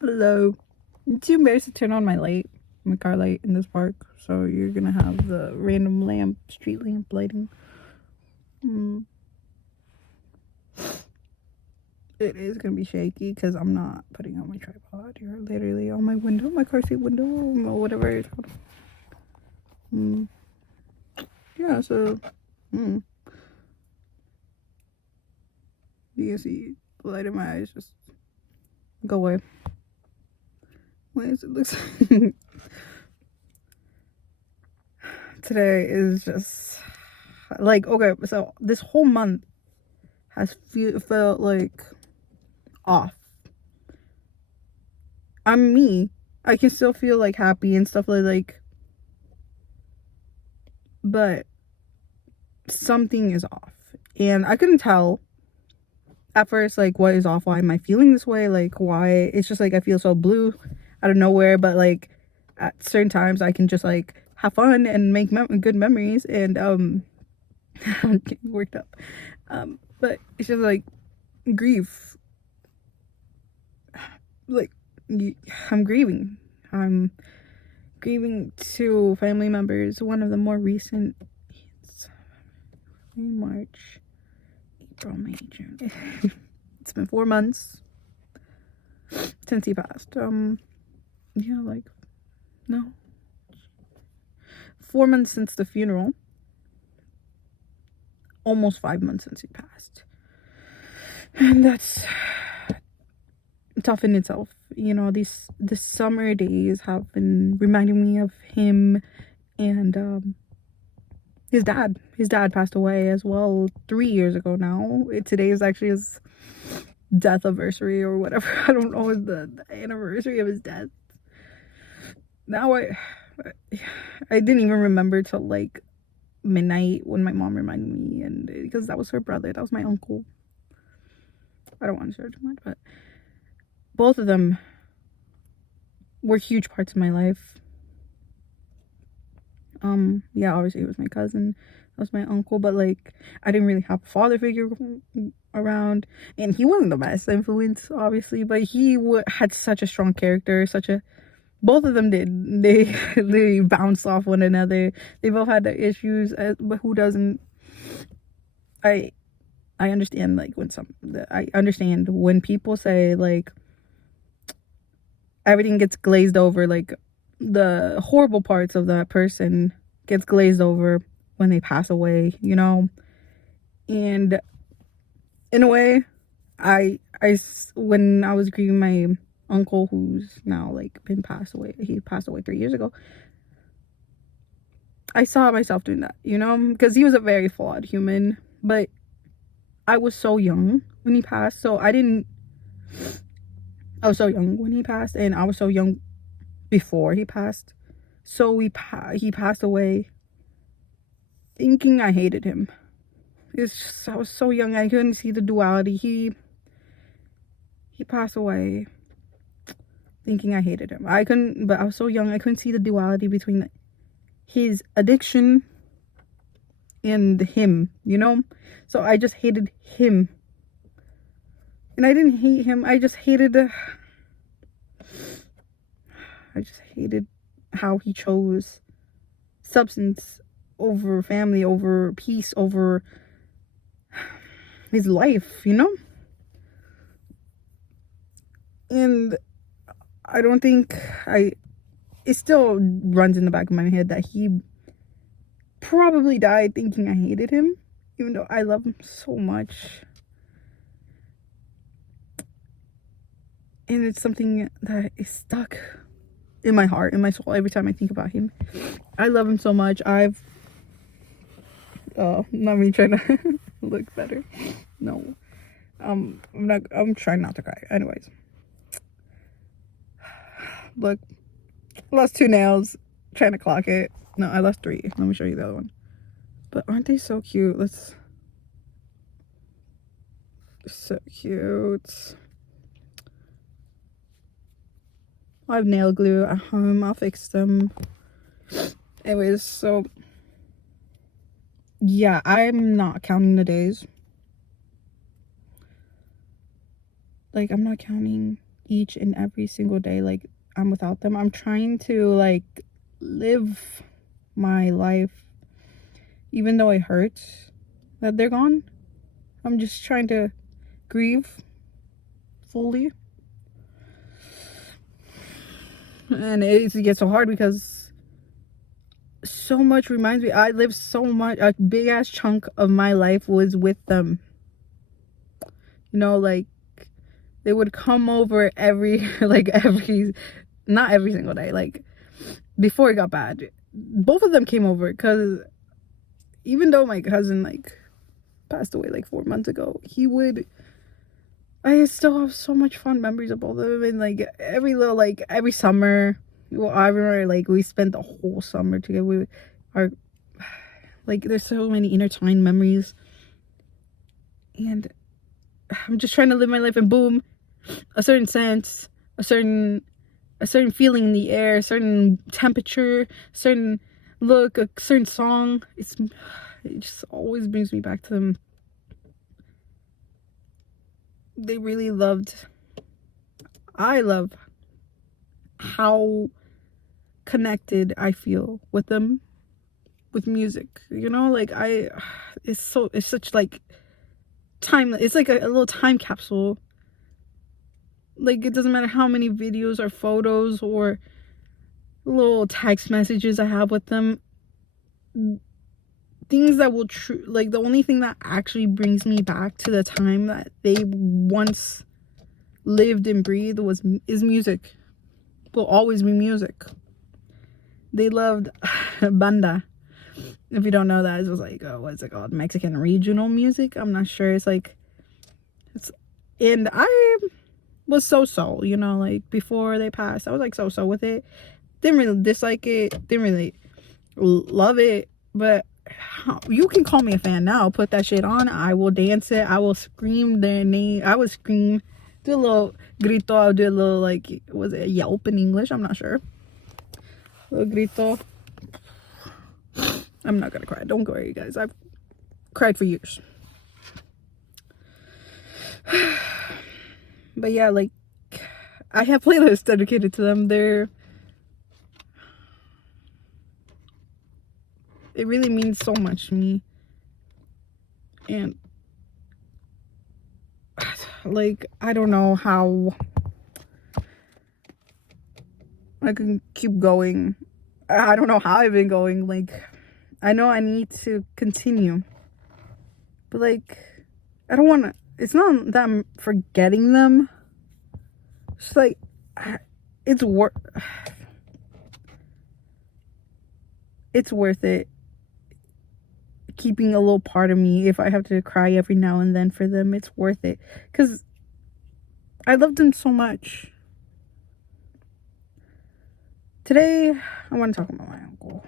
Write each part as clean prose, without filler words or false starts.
Hello. I'm too embarrassed to turn on my car light in this park. So you're gonna have the random street lamp lighting. Mm. It is gonna be shaky because I'm not putting on my tripod. You're literally on my window, my car seat window, or whatever it's called. Mm. Yeah, so mm. You can see the light in my eyes just go away. Why does it look Today is just like, okay, so this whole month has felt like off. I'm me. I can still feel like happy and stuff like, but something is off. And I couldn't tell at first, like, what is off? Why am I feeling this way? Like, why? It's just like I feel so blue out of nowhere, but like at certain times I can just like have fun and make good memories. And I'm getting worked up. But it's just like grief. Like, I'm grieving. I'm grieving two family members. One of the more recent, March, April, May, June. It's been 4 months since he passed. Yeah, like, no, 4 months since the funeral. Almost 5 months since he passed, and that's tough in itself. You know, the summer days have been reminding me of him and his dad. His dad passed away as well 3 years ago now. Today is actually his death anniversary or whatever. I don't know the anniversary of his death. Now I didn't even remember till like midnight when my mom reminded me, and because that was her brother, that was my uncle. I don't want to share too much, but both of them were huge parts of my life. Yeah, obviously it was my cousin, that was my uncle, but like I didn't really have a father figure around, and he wasn't the best influence, obviously, but he had such a strong character, such a both of them did. They bounced off one another. They both had the issues, but who doesn't? I I understand, like, I understand when people say like everything gets glazed over, like the horrible parts of that person gets glazed over when they pass away, you know. And in a way, when I was grieving my uncle, who's now like been passed away, he passed away 3 years ago. I saw myself doing that, you know, because he was a very flawed human, but I was so young when he passed, so I was so young when he passed, and I was so young before he passed. So he passed away thinking I hated him. It's just, I was so young, I couldn't see the duality. He passed away thinking I hated him. I couldn't, but I was so young, I couldn't see the duality between his addiction and him, you know? So I just hated him. And I didn't hate him, I just hated how he chose substance over family, over peace, over his life, you know? And I don't think it still runs in the back of my head that he probably died thinking I hated him, even though I love him so much. And it's something that is stuck in my heart, in my soul, every time I think about him. I love him so much. Not me trying to look better. No. I'm trying not to cry. Anyways. Look, I lost 2 nails trying to clock it. No, I lost 3. Let me show you the other one. But aren't they so cute? So cute. I have nail glue at home. I'll fix them. Anyways, so yeah, I'm not counting the days. Like, I'm not counting each and every single day like I'm without them. I'm trying to like live my life even though it hurts that they're gone. I'm just trying to grieve fully. And it gets so hard because so much reminds me, I lived so much, a big ass chunk of my life was with them. You know, like they would come over every like every not every single day, like before it got bad. Both of them came over because even though my cousin like passed away like 4 months ago, I still have so much fond memories of both of them. And like every summer, well, I remember like we spent the whole summer together. We are like there's so many intertwined memories, and I'm just trying to live my life. And boom, a certain sense, a certain feeling in the air, a certain temperature, a certain look, a certain song. It just always brings me back to them. They really I love how connected I feel with them, with music. You know, like it's such like time. It's like a little time capsule. Like it doesn't matter how many videos or photos or little text messages I have with them. Things that will like the only thing that actually brings me back to the time that they once lived and breathed is music. Will always be music. They loved banda. If you don't know that, it was like what's it called, Mexican regional music. I'm not sure. And I was so, you know, like before they passed, I was like so with it. Didn't really dislike it, didn't really love it, but you can call me a fan now. Put that shit on, I will dance it, I will scream their name, I would scream, do a little grito, I'll do a little like, was it a yelp in English? I'm not sure. A little grito. I'm not gonna cry, don't worry guys, I've cried for years. But yeah, like I have playlists dedicated to them. It really means so much to me. And like I don't know how I can keep going. I don't know how I've been going. Like I know I need to continue, but like I don't want to. It's not that I'm forgetting them. It's like it's worth it keeping a little part of me. If I have to cry every now and then for them, it's worth it because I love them so much. Today I want to talk about my uncle.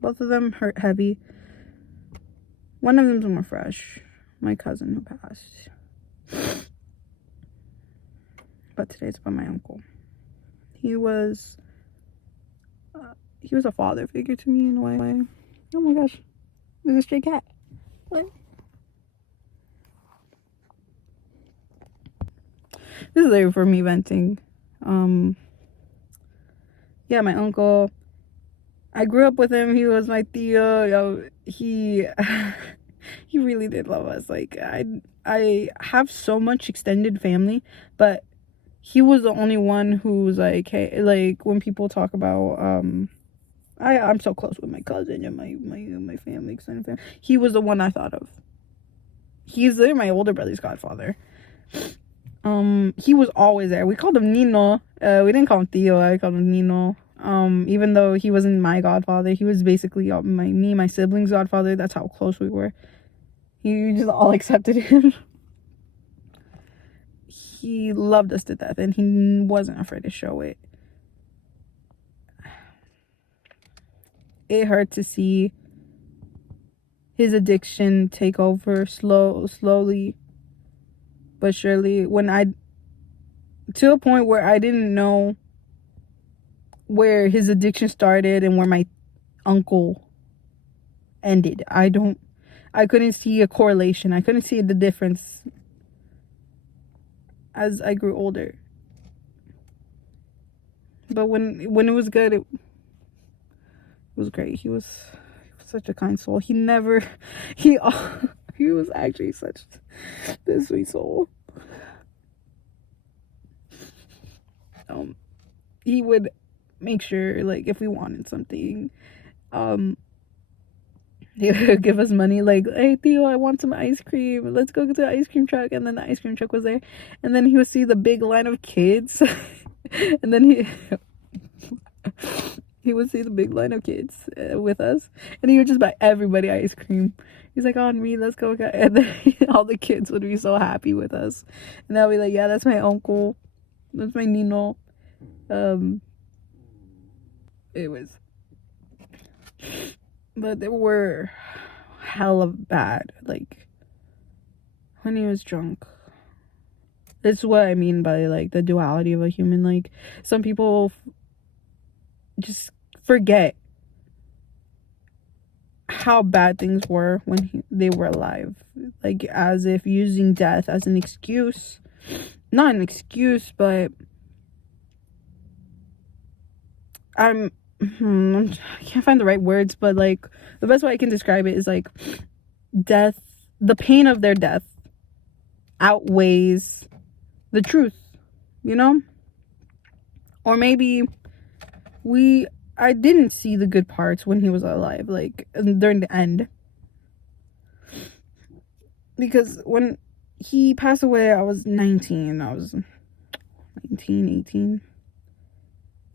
Both of them hurt heavy. One of them's more fresh, my cousin who passed. But today's about my uncle. He was a father figure to me in a way. Oh my gosh, there's a stray cat. What? This is later for me venting. Yeah, my uncle. I grew up with him. He was my tío. Yo, he he really did love us. Like I have so much extended family, but he was the only one who's like, hey, like when people talk about I'm so close with my cousin and my family, extended family. He was the one I thought of. He's literally my older brother's godfather. He was always there. We called him Nino. We didn't call him Tío. I called him Nino. Even though he wasn't my godfather, he was basically my siblings' godfather. That's how close we were. He just all accepted him. He loved us to death, and he wasn't afraid to show it. It hurt to see his addiction take over slowly but surely, to a point where I didn't know where his addiction started and where my uncle ended. I couldn't see a correlation. I couldn't see the difference as I grew older. But when it was good, it was great. He was such a kind soul. He never, he he was actually such this sweet soul. He would make sure, like, if we wanted something, he would give us money, like, hey Theo, I want some ice cream, let's go to the ice cream truck. And then the ice cream truck was there, and then he would see the big line of kids and then he would see the big line of kids with us, and he would just buy everybody ice cream. He's like, on me, let's go. And then all the kids would be so happy with us, and they'll be like, yeah, that's my uncle, that's my Nino. It was, but they were hella bad, like, when he was drunk. It's what I mean by, like, the duality of a human. Like, some people just forget how bad things were when they were alive, like, as if using death as an excuse. Not an excuse, but I can't find the right words, but, like, the best way I can describe it is, like, death, the pain of their death outweighs the truth, you know? Or maybe I didn't see the good parts when he was alive, like, during the end. Because when he passed away, I was 19. I was 19, 18.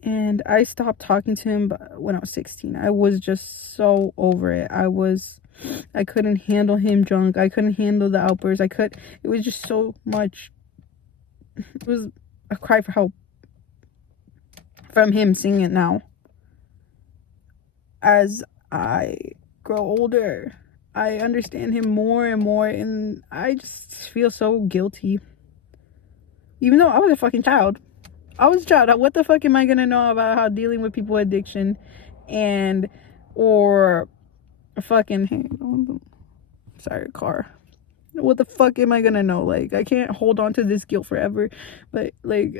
And I stopped talking to him when I was 16. I was just so over it. I couldn't handle him drunk. I couldn't handle the outbursts. It was just so much. It was a cry for help from him seeing it now. As I grow older, I understand him more and more, and I just feel so guilty. Even though I was a fucking child. I was a child. What the fuck am I gonna know about how dealing with people with addiction or fucking, sorry, car. What the fuck am I gonna know? Like, I can't hold on to this guilt forever. But, like,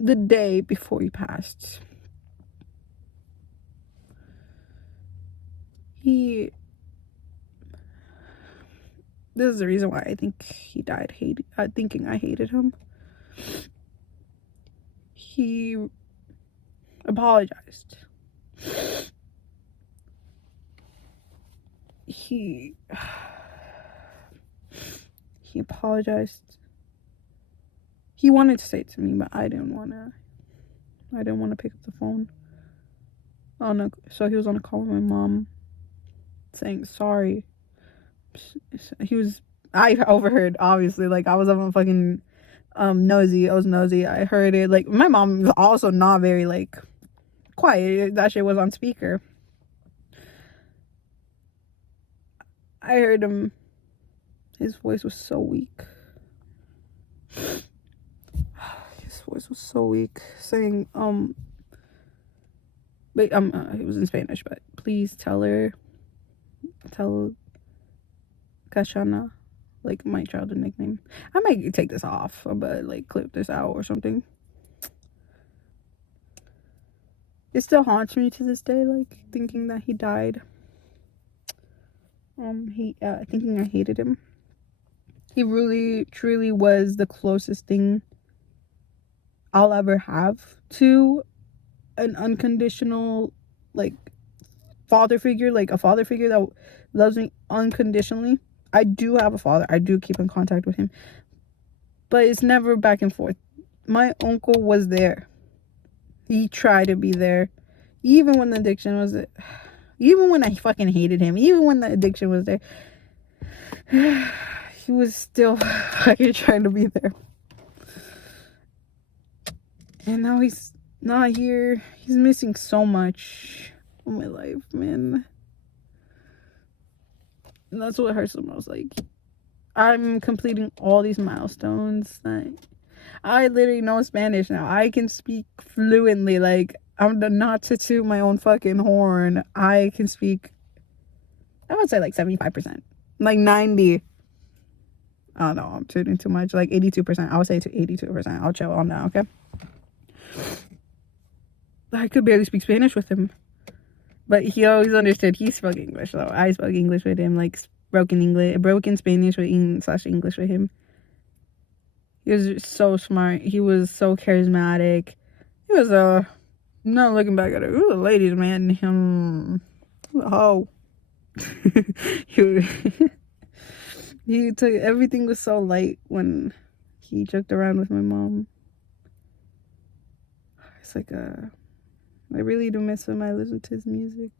the day before he passed, this is the reason why I think he died thinking I hated him. He apologized. He apologized. He wanted to say it to me, but I didn't want to pick up the phone. So he was on a call with my mom saying sorry. I overheard, obviously, like, I was on fucking nosy. I was nosy. I heard it. Like, my mom was also not very, like, quiet. That shit was on speaker. I heard him. His voice was so weak. Saying, but it was in Spanish, but please tell Kashana, like, my childhood nickname. I might take this off, but, like, clip this out or something. It still haunts me to this day, like, thinking that he died. Thinking I hated him. He really, truly was the closest thing I'll ever have to an unconditional, like, father figure, like a father figure that loves me unconditionally. I do have a father. I do keep in contact with him, but it's never back and forth. My uncle was there. He tried to be there, even when the addiction was there. Even when I fucking hated him, even when the addiction was there, he was still fucking trying to be there. And now he's not here. He's missing so much of my life, man. And that's what hurts the most. Like, I'm completing all these milestones. I literally know Spanish now. I can speak fluently. Like, I'm not to toot my own fucking horn. I can speak, I would say, like, 75%. Like 90. I don't know, I'm tuning too much. Like 82%. I would say to 82%. I'll chill on that, okay? I could barely speak Spanish with him. But he always understood. He spoke English, though. I spoke English with him, like broken Spanish with English with him. He was so smart. He was so charismatic. He was not looking back at it. He was a ladies' man. Oh, he he took everything was so light when he joked around with my mom. It's like I really do miss him. I listen to his music,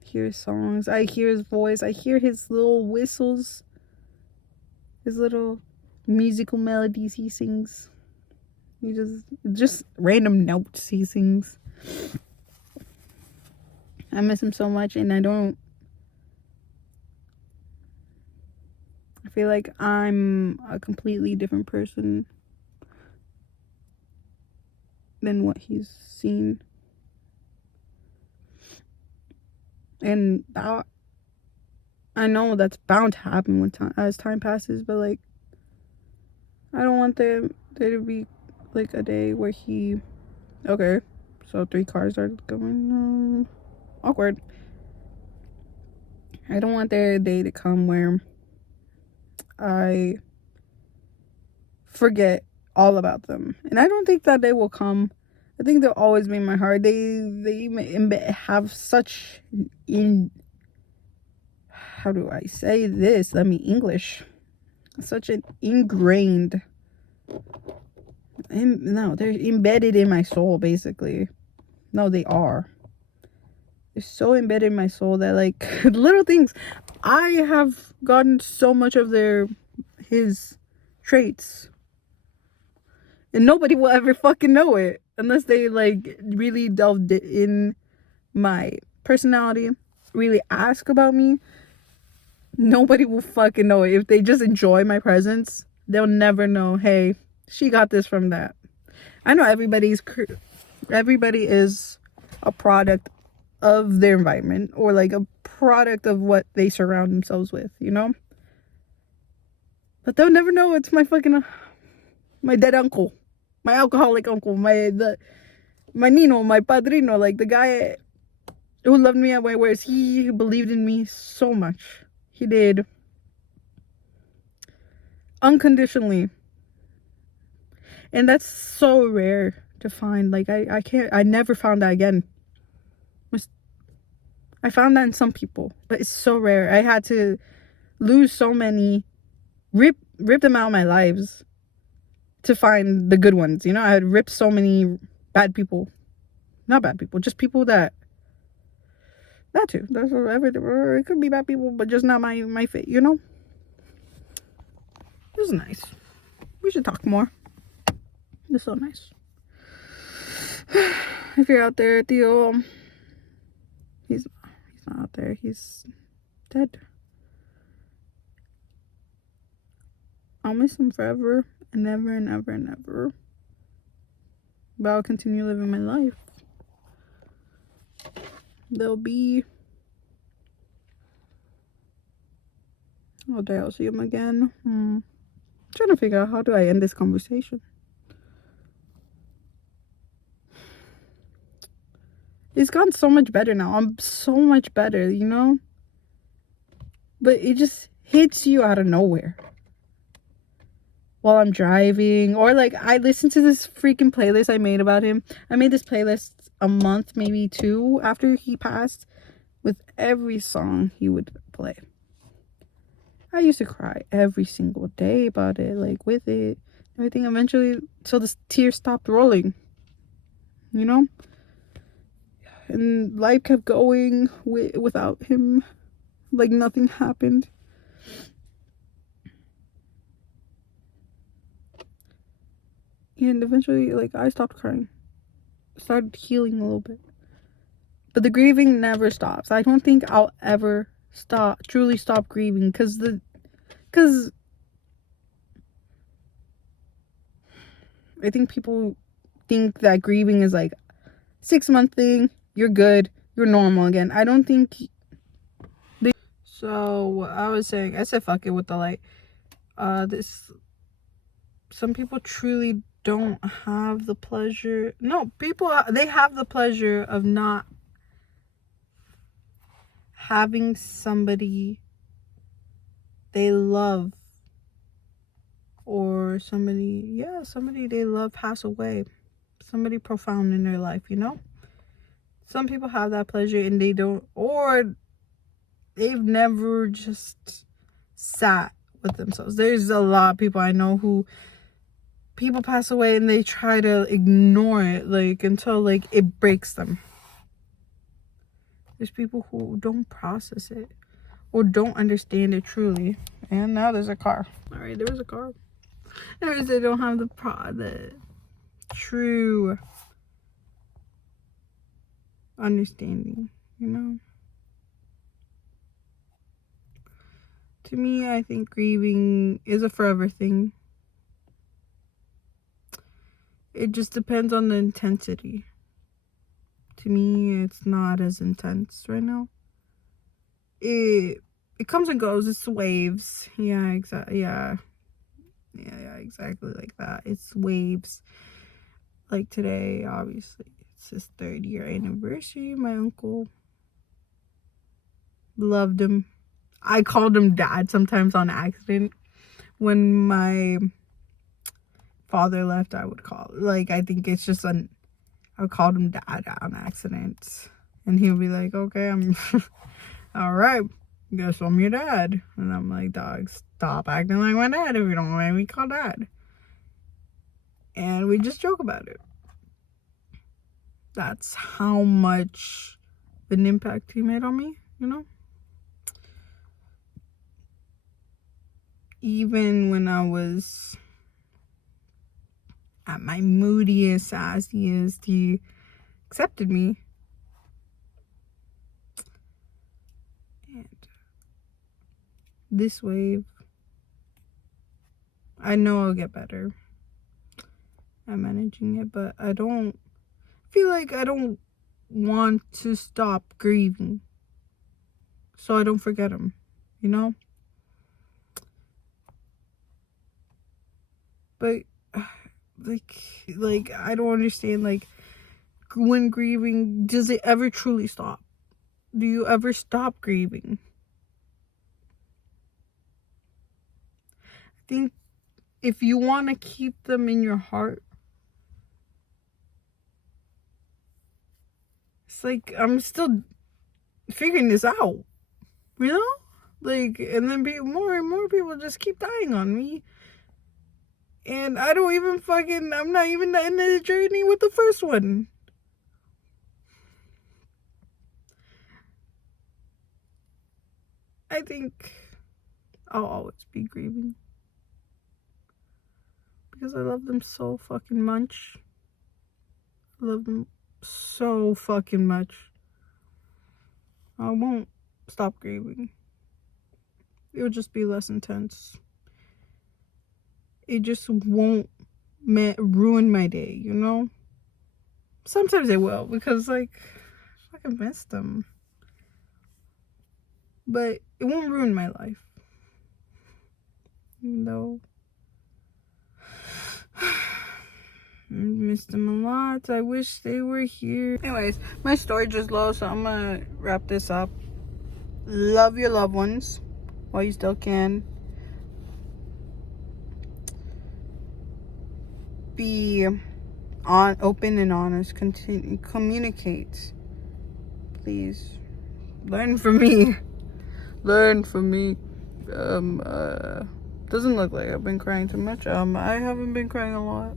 hear his songs. I hear his voice. I hear his little whistles, his little musical melodies he sings. He just random notes he sings. I miss him so much, and I feel like I'm a completely different person than what he's seen. And I know that's bound to happen with as time passes, but like I don't want there to be like a day where he okay, so 3 cars are going awkward. I don't want there a day to come where I forget all about them, and I don't think that day will come. I think they'll always be in my heart. They have such how do I say this? Let me English. Such an ingrained. No, they're embedded in my soul, basically. No, they are. They're so embedded in my soul that like little things. I have gotten so much of his traits, and nobody will ever fucking know it unless they like really delved in my personality, really ask about me. Nobody will fucking know it. If they just enjoy my presence, they'll never know, hey, she got this from that. I know everybody is a product of their environment, or like a product of what they surround themselves with, you know? But they'll never know it's my dead uncle, my alcoholic uncle, my Nino, my padrino, like the guy who loved me at my worst. He believed in me so much. He did. Unconditionally. And that's so rare to find. Like I never found that again. I found that in some people, but it's so rare. I had to lose so many, rip them out of my lives to find the good ones. You know, I had ripped so many bad people. Not bad people, just people that too. That's whatever. It could be bad people, but just not my fit, you know? This is nice. We should talk more. This is so nice. If you're out there, Theo, he's not out there. He's dead. I'll miss him forever and ever and ever and ever. But I'll continue living my life. There'll be one day I'll see him again. Trying to figure out how do I end this conversation. It's gotten so much better now. I'm so much better, you know? But it just hits you out of nowhere. While I'm driving, or like I listen to this freaking playlist I made about him. I made this playlist a month, maybe 2 after he passed, with every song he would play. I used to cry every single day about it, like with it, everything. Eventually, so the tears stopped rolling, you know? And life kept going without him, like nothing happened. And eventually, like, I stopped crying. Started healing a little bit. But the grieving never stops. I don't think I'll ever truly stop grieving, because I think people think that grieving is like 6-month thing. You're good. You're normal again. I don't think So I was saying, I said fuck it with the light. Some people truly don't have the pleasure. No, people, they have the pleasure of not having somebody they love, or somebody they love pass away. Somebody profound in their life, you know? Some people have that pleasure and they don't, or they've never just sat with themselves. There's a lot of people I know who people pass away and they try to ignore it, like, until, like, it breaks them. There's people who don't process it or don't understand it truly. And now there's a car. All right, there was a car. Anyways, they don't have the true understanding, you know? To me, I think grieving is a forever thing. It just depends on the intensity. To me, it's not as intense right now. It comes and goes. It's waves. Yeah, exactly. Yeah, exactly like that. It's waves. Like today, obviously, it's his 3rd-year anniversary. My uncle, loved him. I called him dad sometimes on accident. When my father left, I would call, like, I think it's just I called him dad on accident, and he'll be like, okay, I'm all right, guess I'm your dad. And I'm like, dog, stop acting like my dad if you don't want me to call dad. And we just joke about it. That's how much of an impact he made on me, you know? Even when I was at my moodiest, sassiest, he accepted me. And this wave, I know I'll get better at managing it, but I don't feel like I don't want to stop grieving, so I don't forget him, you know? But like I don't understand, like, when grieving, does it ever truly stop? Do you ever stop grieving? I think if you want to keep them in your heart, it's like, I'm still figuring this out, you know? Like, and then more and more people just keep dying on me. And I don't even I'm not even in the journey with the first one. I think I'll always be grieving. Because I love them so fucking much. I love them so fucking much. I won't stop grieving. It will just be less intense. It just won't ruin my day, you know? Sometimes it will, because, like, I fucking miss them. But it won't ruin my life. Even though I miss them a lot. I wish they were here. Anyways, my storage is low, so I'm gonna wrap this up. Love your loved ones while you still can. Be open and honest. Communicate. Please learn from me. Learn from me. Doesn't look like I've been crying too much. I haven't been crying a lot.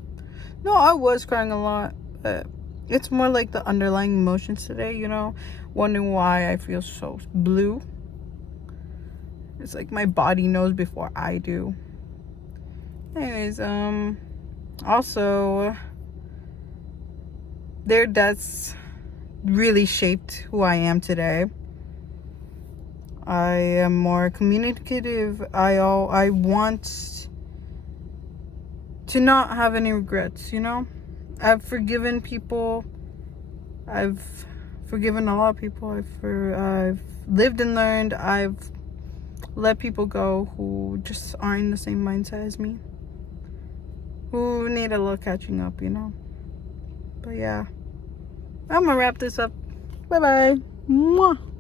No, I was crying a lot, but it's more like the underlying emotions today, you know? Wondering why I feel so blue. It's like my body knows before I do. Anyways, also, their deaths really shaped who I am today. I am more communicative. I want to not have any regrets, you know? I've forgiven people. I've forgiven a lot of people. I've lived and learned. I've let people go who just aren't in the same mindset as me, who need a little catching up, you know. But yeah, I'm gonna wrap this up. Bye bye. Mwah.